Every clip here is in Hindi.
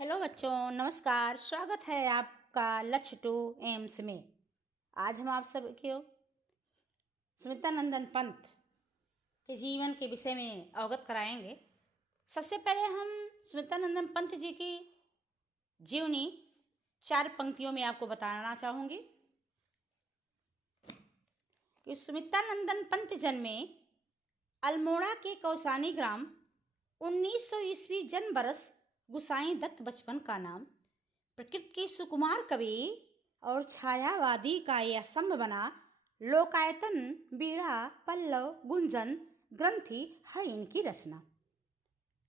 हेलो बच्चों, नमस्कार। स्वागत है आपका लक्ष्य टू एम्स में। आज हम आप सबको सुमित्रानंदन पंत के जीवन के विषय में अवगत कराएंगे। सबसे पहले हम सुमित्रानंदन पंत जी की जीवनी 4 पंक्तियों में आपको बताना चाहूँगी कि सुमित्रानंदन पंत जन्मे अल्मोड़ा के कौसानी ग्राम, 1900 ईस्वी जन्म बरस। गुसाई दत्त बचपन का नाम। प्रकृति की सुकुमार कवि और छायावादी का यह स्तंभ बना। लोकायतन, बीड़ा, पल्लव, गुंजन, ग्रंथि है इनकी रचना।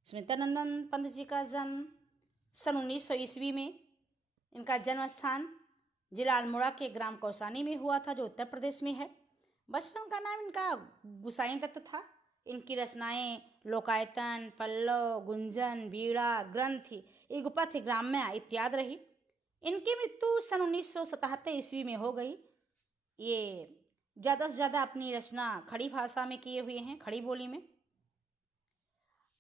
सुमित्रानंदन पंत जी का जन्म सन 1900 ईस्वी में। इनका जन्म स्थान जिला अल्मोड़ा के ग्राम कौसानी में हुआ था, जो उत्तर प्रदेश में है। बचपन का नाम इनका गुसाई दत्त था। इनकी रचनाएं लोकायतन, पल्लव, गुंजन, बीड़ा, ग्रंथि, युगपथ, ग्राम्य इत्यादि रही। इनकी मृत्यु सन 1977 ईस्वी में हो गई। ये ज़्यादा से ज़्यादा अपनी रचना खड़ी भाषा में किए हुए हैं, खड़ी बोली में।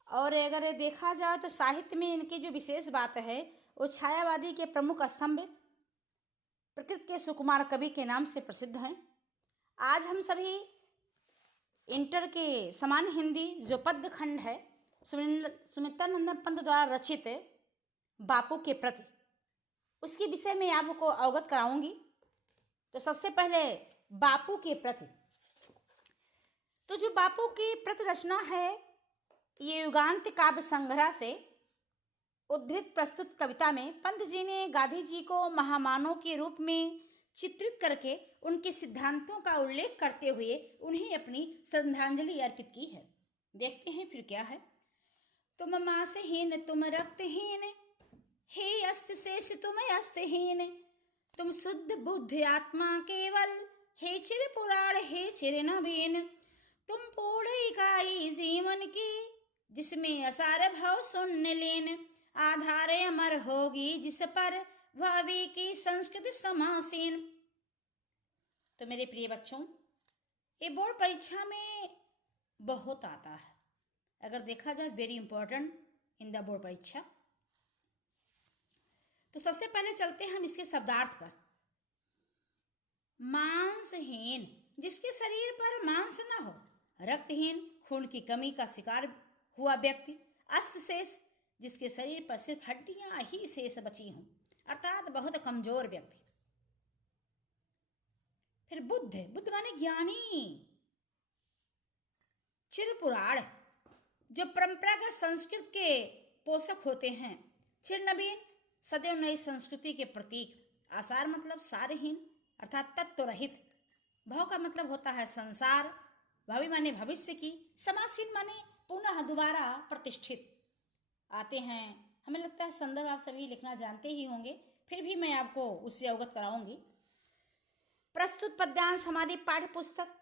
और अगर ये देखा जाए तो साहित्य में इनकी जो विशेष बात है वो छायावादी के प्रमुख स्तंभ, प्रकृति के सुकुमार कवि के नाम से प्रसिद्ध हैं। आज हम सभी इंटर के सामान्य हिंदी जो पद्य खंड है सुमित्रानंदन पंत द्वारा रचित बापू के प्रति, उसके विषय में आपको अवगत कराऊंगी। तो सबसे पहले बापू के प्रति, तो जो बापू की प्रति रचना है ये युगांत काव्य संग्रह से उद्धृत प्रस्तुत कविता में पंत जी ने गांधी जी को महामानव के रूप में चित्रित करके उनके सिद्धांतों का उल्लेख करते हुए उन्हें अपनी श्रद्धांजलि अर्पित की है। देखते हैं फिर क्या है। तुम मांसहीन, तुम रक्तहीन, हे अस्त शेष तुम अस्तहीन, तुम शुद्ध बुद्ध आत्मा केवल, हे चिर पुराण हे चिर नवीन, तुम पूर्ण इकाई जीवन की, जिसमें असार भाव शून्य लीन, आधार अमर होगी जिस पर भावी की संस्कृति समासीन। तो मेरे प्रिय बच्चों, ये बोर्ड परीक्षा में बहुत आता है। अगर देखा जाए very important in the board परीक्षा। तो सबसे पहले चलते हैं हम इसके शब्दार्थ पर। मांसहीन, जिसके शरीर पर मांस न हो। रक्तहीन, खून की कमी का शिकार हुआ व्यक्ति। अस्त शेष, जिसके शरीर पर सिर्फ हड्डियां ही शेष बची हों, अर्थात बहुत कमजोर व्यक्ति। फिर बुद्ध, बुद्ध माने ज्ञानी। चिरपुराण, जो परंपरागत संस्कृत के पोषक होते हैं। चिरनवीन, सदैव नई संस्कृति के प्रतीक। आसार मतलब सारहीन अर्थात तत्व रहित। भव का मतलब होता है संसार। भावी माने भविष्य की। समासीन माने पुनः दोबारा प्रतिष्ठित। आते हैं, हमें लगता है संदर्भ आप सभी लिखना जानते ही होंगे, फिर भी मैं आपको उससे अवगत कराऊंगी। प्रस्तुत पद्यांश हमारी पाठ्य पुस्तक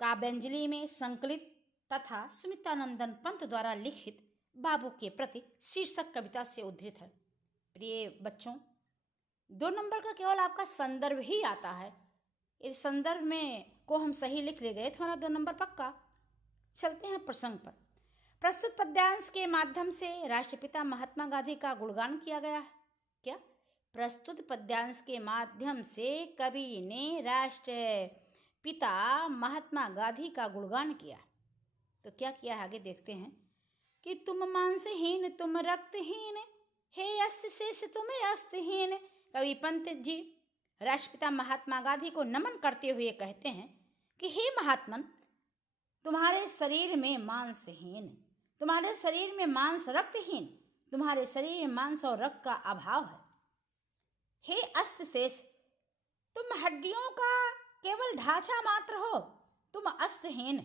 काव्यांजलि में संकलित तथा सुमित्रानंदन पंत द्वारा लिखित बाबू के प्रति शीर्षक कविता से उद्धृत है। प्रिय बच्चों, 2 नंबर का केवल आपका संदर्भ ही आता है। इस संदर्भ में को हम सही लिख ले गए तो हमारा 2 नंबर पक्का। चलते हैं प्रसंग पर। प्रस्तुत पद्यांश के माध्यम से राष्ट्रपिता महात्मा गांधी का गुणगान किया गया है। क्या? प्रस्तुत पद्यांश के माध्यम से कवि ने राष्ट्रपिता महात्मा गांधी का गुणगान किया। तो क्या किया है आगे देखते हैं कि तुम मांसहीन, तुम रक्तहीन, हे अस्त शेष तुम अस्तहीन। कवि पंत जी राष्ट्रपिता महात्मा गांधी को नमन करते हुए कहते हैं कि हे महात्मन, तुम्हारे शरीर में मांसहीन, तुम्हारे शरीर में मांस रक्तहीन, तुम्हारे शरीर में मांस और रक्त का अभाव है। हे अस्त शेष, तुम हड्डियों का केवल ढांचा मात्र हो, तुम अस्तहीन।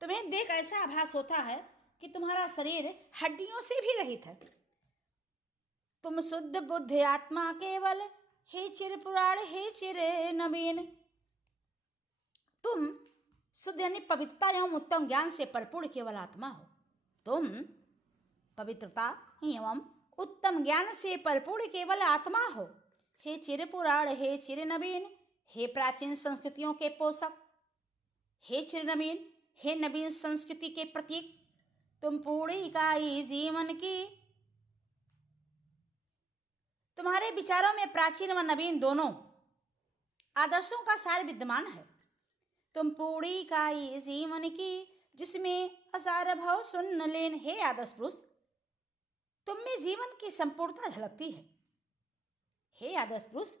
तुम्हें देख ऐसा आभास होता है कि तुम्हारा शरीर हड्डियों से भी रहित है। तुम शुद्ध बुद्ध आत्मा केवल, हे चिर पुराण हे चिर नवीन। तुम शुद्ध यानी पवित्रता एवं उत्तम ज्ञान से परिपूर्ण केवल आत्मा हो। तुम पवित्रता एवं उत्तम ज्ञान से परिपूर्ण केवल आत्मा हो। हे चिर पुराण हे चिर नवीन, हे प्राचीन संस्कृतियों के पोषक, हे चिर नवीन, हे नवीन संस्कृति के प्रतीक, तुम पूर्ण इकाई जीवन की, तुम्हारे विचारों में प्राचीन व नवीन दोनों आदर्शों का सार विद्यमान है। तुम पूरी काई जीवन की जिसमें असार भाव सुन लेन। हे आदर्श पुरुष, तुम में जीवन की संपूर्णता झलकती है। हे आदर्श पुरुष,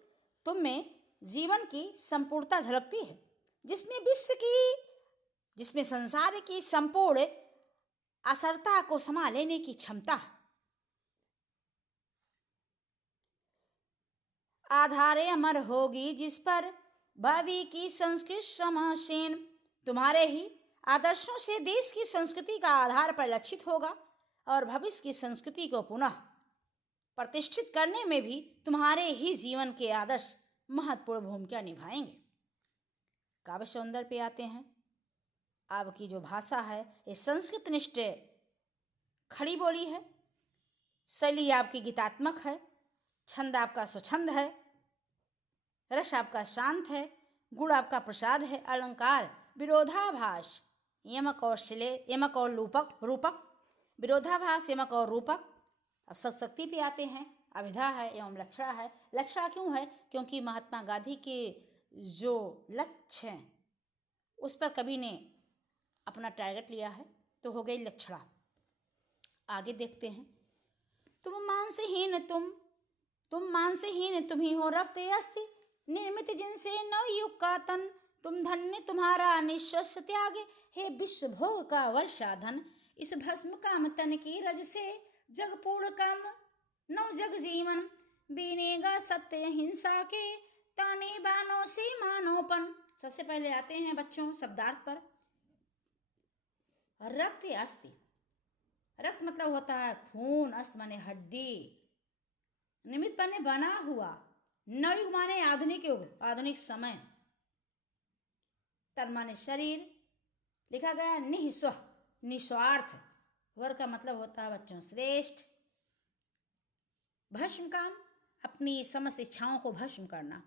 तुम में जीवन की संपूर्णता झलकती है, जिसमें संसार की संपूर्ण असरता को समा लेने की क्षमता है। आधारे अमर होगी जिस पर भावी की संस्कृत समासेन। तुम्हारे ही आदर्शों से देश की संस्कृति का आधार परिलक्षित होगा और भविष्य की संस्कृति को पुनः प्रतिष्ठित करने में भी तुम्हारे ही जीवन के आदर्श महत्वपूर्ण भूमिका निभाएंगे। काव्य सौंदर्य पे आते हैं। आपकी जो भाषा है ये संस्कृत निष्ठ खड़ी बोली है। शैली आपकी गीतात्मक है। छंद आपका स्वच्छंद है। रस आपका शांत है। गुण आपका प्रसाद है। अलंकार विरोधाभास यमक और शिले, यमक और रूपक, विरोधाभास यमक और रूपक। अब शक्ति पे आते हैं। अभिधा है एवं लक्षणा है। लक्षणा क्यों है? क्योंकि महात्मा गांधी के जो लक्ष्य हैं उस पर कवि ने अपना टारगेट लिया है, तो हो गई लक्षणा। आगे देखते हैं। तुम मांसहीन तुम ही हो रक्त अस्थि, निर्मित जिनसे नवयुग का तन। तुम धन्य तुम्हारा निश्वस त्याग, हे विश्व भोग का वर्षाधन। इस भस्म काम तन की रज से जग पूर्ण काम नव जग जीवन। बीनेगा सत्य हिंसा के ताने बानों से मानोपन। सबसे पहले आते हैं बच्चों शब्दार्थ पर। रक्त अस्थि, रक्त मतलब होता है खून, अस्थि माने हड्डी, निमित्त माने बना हुआ, नवयुग माने आधुनिक युग, आधुनिक समय, तन माने शरीर, लिखा गया निस्वार्थ। वर का मतलब होता है बच्चों श्रेष्ठ। भस्म काम अपनी समस्त इच्छाओं को भस्म करना।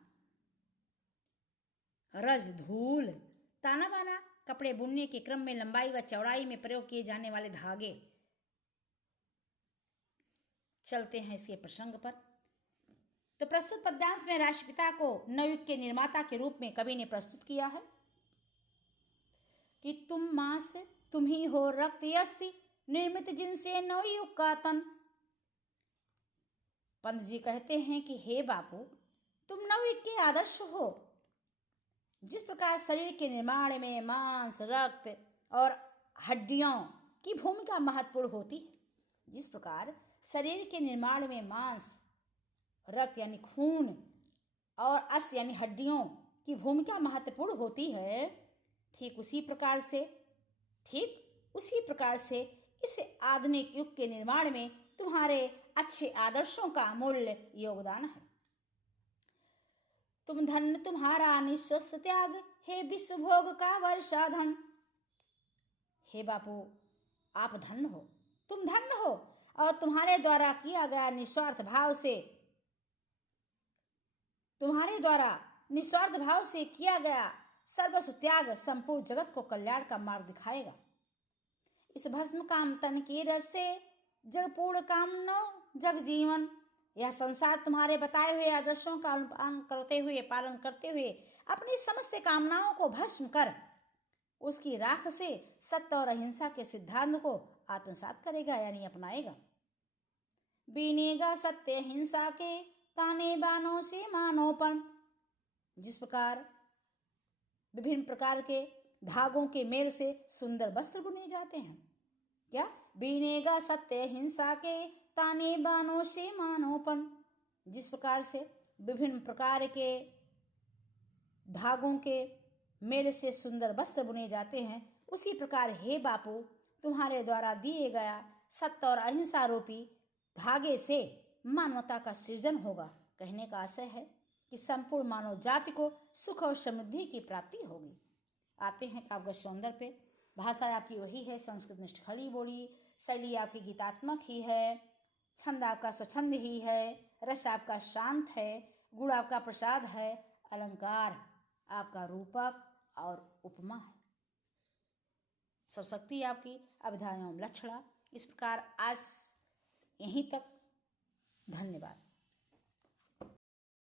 रज धूल, ताना बाना कपड़े बुनने के क्रम में लंबाई व चौड़ाई में प्रयोग किए जाने वाले धागे। चलते हैं इसके प्रसंग पर। तो प्रस्तुत पद्यांश में राष्ट्रपिता को नवयुग के निर्माता के रूप में कवि ने प्रस्तुत किया है कि तुम मांस तुम ही हो रक्त अस्थि, निर्मित जिनसे नवयुग का तन। पंत जी कहते हैं कि हे बापू, तुम नवयुग के आदर्श हो। जिस प्रकार शरीर के निर्माण में मांस, रक्त और हड्डियों की भूमिका महत्वपूर्ण होती है, जिस प्रकार शरीर के निर्माण में मांस, रक्त यानी खून और अस्थि यानी हड्डियों की भूमिका महत्वपूर्ण होती है, ठीक उसी प्रकार से इस आधुनिक युग के निर्माण में तुम्हारे अच्छे आदर्शों का मूल्य योगदान है। तुम धन्य तुम्हारा निस्वस त्याग, हे विश्व भोग का वर्षाधन। हे बापू, आप धन्य हो, तुम धन्य हो, और तुम्हारे द्वारा निस्वार्थ भाव से किया गया सर्वस्व त्याग संपूर्ण जगत को कल्याण का मार्ग दिखाएगा। इस भस्म काम तन की रस से जग पूर्ण काम नव जग जीवन। यह संसार तुम्हारे बताए हुए आदर्शों का पालन करते हुए अपनी समस्त कामनाओं को भस्म कर उसकी राख से सत्य और अहिंसा के सिद्धांत को आत्मसात करेगा यानी अपनाएगा। बीनेगा सत्य हिंसा के ताने बानों से मानोपन। जिस प्रकार विभिन्न प्रकार के धागों के मेल से सुंदर वस्त्र बुने जाते हैं, क्या बीनेगा सत्य हिंसा के ताने बानों से मानोपन। जिस प्रकार से विभिन्न प्रकार के धागों के मेल से सुंदर वस्त्र बुने जाते हैं, उसी प्रकार हे बापू, तुम्हारे द्वारा दिए गया सत्य और अहिंसा रूपी धागे से मानवता का सृजन होगा। कहने का आशय है कि संपूर्ण मानव जाति को सुख और समृद्धि की प्राप्ति होगी। आते हैं काव्य सौंदर्य पे। भाषा आपकी वही है, संस्कृत निष्ठ खड़ी बोली। शैली आपकी गीतात्मक ही है। छंद आपका स्वच्छंद ही है। रस आपका शांत है। गुण आपका प्रसाद है। अलंकार आपका रूपक और उपमा है। सब शक्ति आपकी अभिधा एवं लक्षणा। इस प्रकार आज यहीं तक। धन्यवाद।